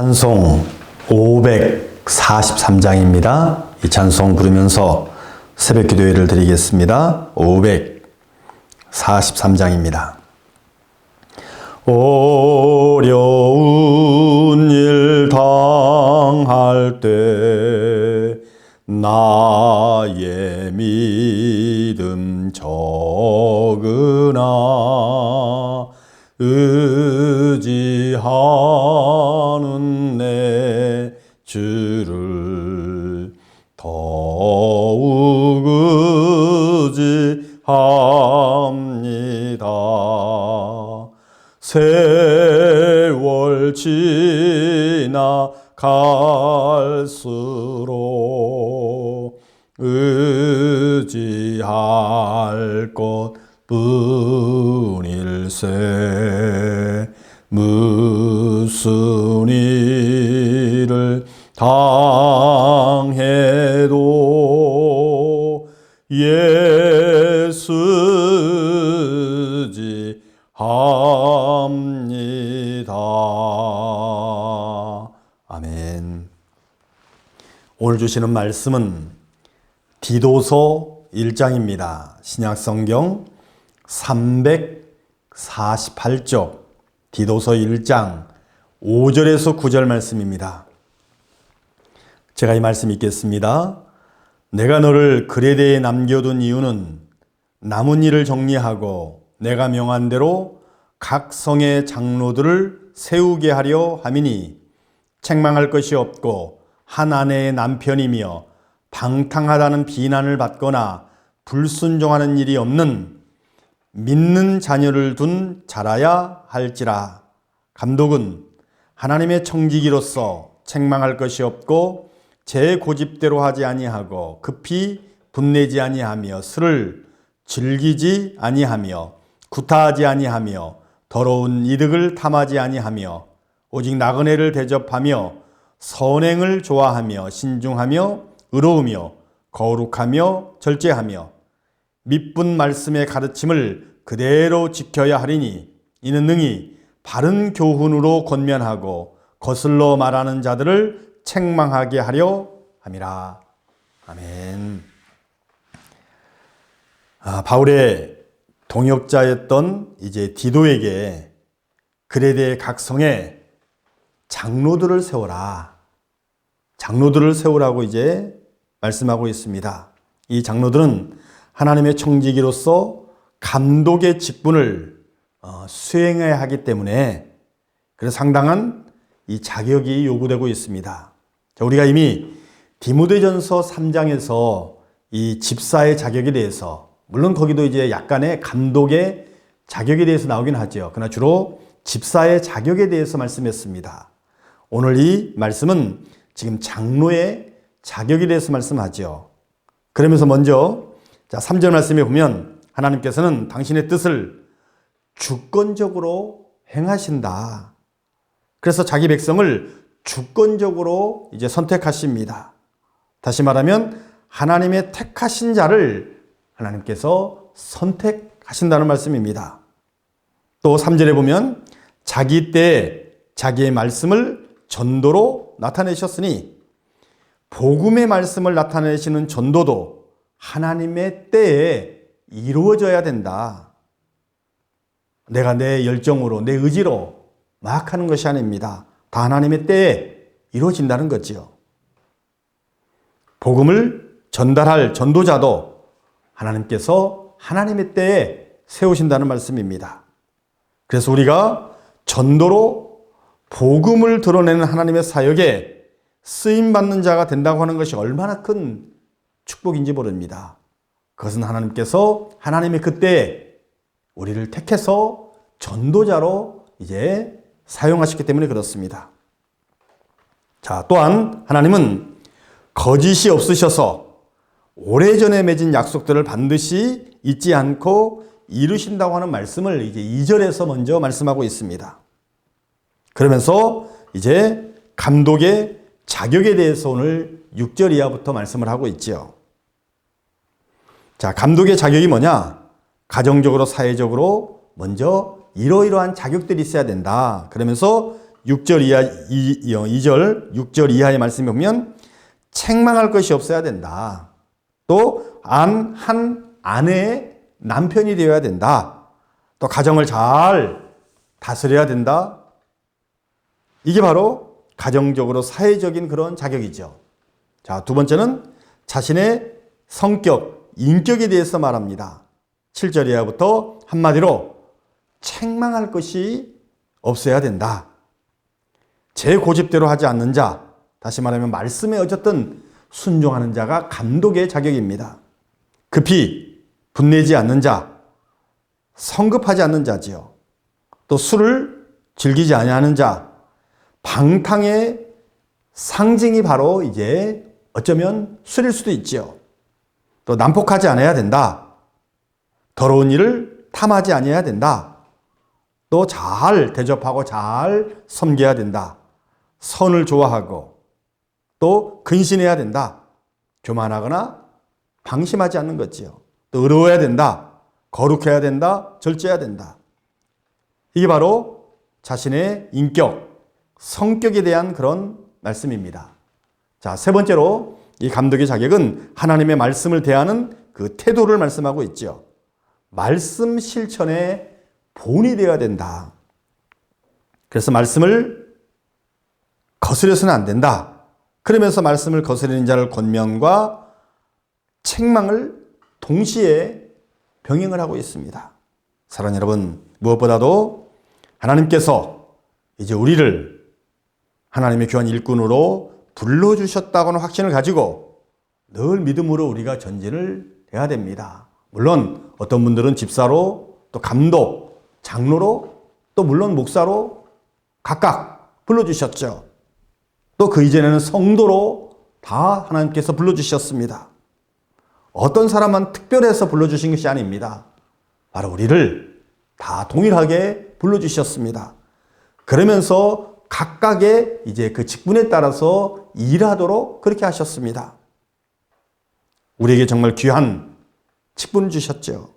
찬송 543장입니다. 이 찬송 부르면서 새벽 기도회를 드리겠습니다. 543장입니다. 어려운 일 당할 때 나의 믿음 적으나 의지하는 내 주를 더욱 의지합니다. 세월 지나갈수록 의지할 것 뿐일세. 무슨 일을 당해도 예수 의지합니다. 아멘. 오늘 주시는 말씀은 디도서 1장입니다. 신약성경 348쪽 디도서 1장 5절에서 9절 말씀입니다. 제가 이 말씀 읽겠습니다. 내가 너를 그레데에 남겨둔 이유는 남은 일을 정리하고 내가 명한 대로 각 성의 장로들을 세우게 하려 함이니 책망할 것이 없고 한 아내의 남편이며 방탕하다는 비난을 받거나 불순종하는 일이 없는 믿는 자녀를 둔 자라야 할지라. 감독은 하나님의 청지기로서 책망할 것이 없고 제 고집대로 하지 아니하고 급히 분내지 아니하며 술을 즐기지 아니하며 구타하지 아니하며 더러운 이득을 탐하지 아니하며 오직 나그네를 대접하며 선행을 좋아하며 신중하며 의로우며 거룩하며 절제하며 미쁜 말씀의 가르침을 그대로 지켜야 하리니 이는 능히 바른 교훈으로 권면하고 거슬러 말하는 자들을 책망하게 하려 함이라. 아멘. 바울의 동역자였던 이제 디도에게 그레데 각 성에 장로들을 세워라. 장로들을 세우라고 이제 말씀하고 있습니다. 이 장로들은 하나님의 청지기로서 감독의 직분을 수행해야 하기 때문에 그래서 상당한 이 자격이 요구되고 있습니다. 자, 우리가 이미 디모데전서 3장에서 이 집사의 자격에 대해서 물론 거기도 이제 약간의 감독의 자격에 대해서 나오긴 하죠. 그러나 주로 집사의 자격에 대해서 말씀했습니다. 오늘 이 말씀은 지금 장로의 자격에 대해서 말씀하죠. 그러면서 먼저 3절 말씀에 보면 하나님께서는 당신의 뜻을 주권적으로 행하신다. 그래서 자기 백성을 주권적으로 이제 선택하십니다. 다시 말하면 하나님의 택하신 자를 하나님께서 선택하신다는 말씀입니다. 또 3절에 보면 자기 때에 자기의 말씀을 전도로 나타내셨으니 복음의 말씀을 나타내시는 전도도 하나님의 때에 이루어져야 된다. 내가 내 열정으로 내 의지로 막 하는 것이 아닙니다. 다 하나님의 때에 이루어진다는 거지요. 복음을 전달할 전도자도 하나님께서 하나님의 때에 세우신다는 말씀입니다. 그래서 우리가 전도로 복음을 드러내는 하나님의 사역에 쓰임받는 자가 된다고 하는 것이 얼마나 큰 축복인지 모릅니다. 그것은 하나님께서 하나님의 그때에 우리를 택해서 전도자로 이제 사용하셨기 때문에 그렇습니다. 자, 또한 하나님은 거짓이 없으셔서 오래전에 맺은 약속들을 반드시 잊지 않고 이루신다고 하는 말씀을 이제 2절에서 먼저 말씀하고 있습니다. 그러면서 이제 감독의 자격에 대해서 오늘 6절 이하부터 말씀을 하고 있죠. 자, 감독의 자격이 뭐냐? 가정적으로 사회적으로 먼저 이러이러한 자격들이 있어야 된다. 그러면서 6절 이하, 2절, 6절 이하의 말씀에 보면 책망할 것이 없어야 된다. 또 한 아내의 남편이 되어야 된다. 또 가정을 잘 다스려야 된다. 이게 바로 가정적으로 사회적인 그런 자격이죠. 자, 두 번째는 자신의 성격, 인격에 대해서 말합니다. 7절 이하부터 한마디로 책망할 것이 없어야 된다. 제 고집대로 하지 않는 자, 다시 말하면 말씀에 어쨌든 순종하는 자가 감독의 자격입니다. 급히 분내지 않는 자, 성급하지 않는 자지요. 또 술을 즐기지 아니하는 자, 방탕의 상징이 바로 이제 어쩌면 술일 수도 있지요. 또 난폭하지 않아야 된다. 더러운 일을 탐하지 아니해야 된다. 또 잘 대접하고 잘 섬겨야 된다. 선을 좋아하고 또 근신해야 된다. 교만하거나 방심하지 않는 거지요. 또 의로워야 된다. 거룩해야 된다. 절제해야 된다. 이게 바로 자신의 인격, 성격에 대한 그런 말씀입니다. 자, 세 번째로 이 감독의 자격은 하나님의 말씀을 대하는 그 태도를 말씀하고 있죠. 말씀 실천의 본이 되어야 된다. 그래서 말씀을 거스려서는 안 된다. 그러면서 말씀을 거스르는 자를 권면과 책망을 동시에 병행을 하고 있습니다. 사랑하는 여러분, 무엇보다도 하나님께서 이제 우리를 하나님의 귀한 일꾼으로 불러주셨다고는 확신을 가지고 늘 믿음으로 우리가 전진을 해야 됩니다. 물론 어떤 분들은 집사로, 또 감독, 장로로, 또 물론 목사로 각각 불러주셨죠. 또 그 이전에는 성도로 다 하나님께서 불러주셨습니다. 어떤 사람만 특별해서 불러주신 것이 아닙니다. 바로 우리를 다 동일하게 불러주셨습니다. 그러면서 각각의 이제 그 직분에 따라서 일하도록 그렇게 하셨습니다. 우리에게 정말 귀한 직분을 주셨죠.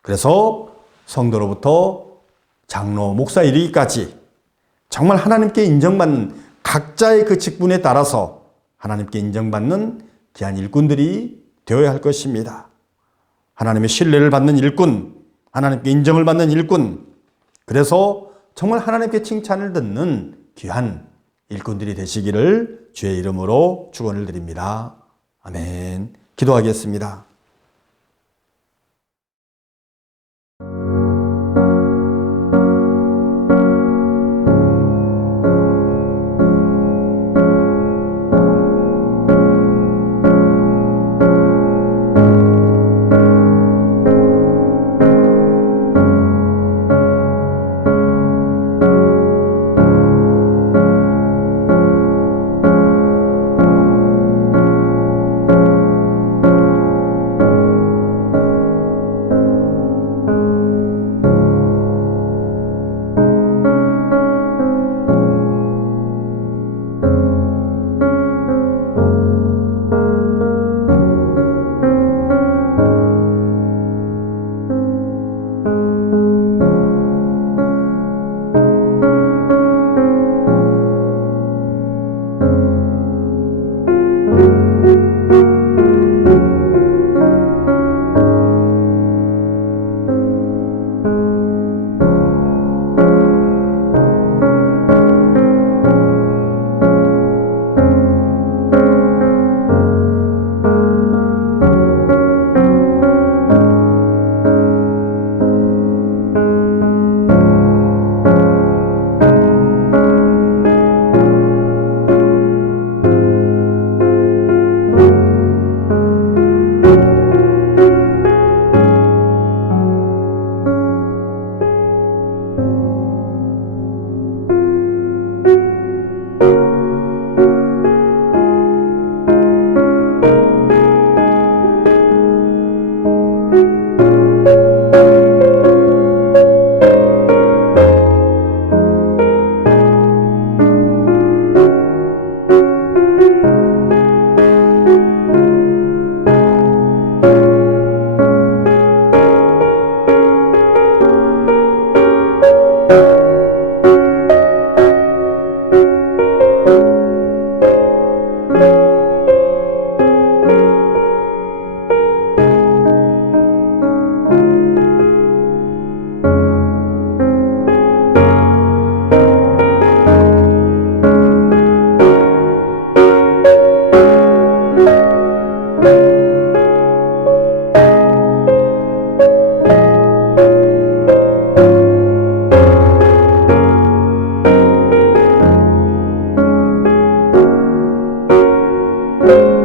그래서 성도로부터 장로, 목사 이르기까지 정말 하나님께 인정받는 각자의 그 직분에 따라서 하나님께 인정받는 귀한 일꾼들이 되어야 할 것입니다. 하나님의 신뢰를 받는 일꾼, 하나님께 인정을 받는 일꾼, 그래서 정말 하나님께 칭찬을 듣는 귀한 일꾼들이 되시기를 주의 이름으로 축원을 드립니다. 아멘. 기도하겠습니다. 주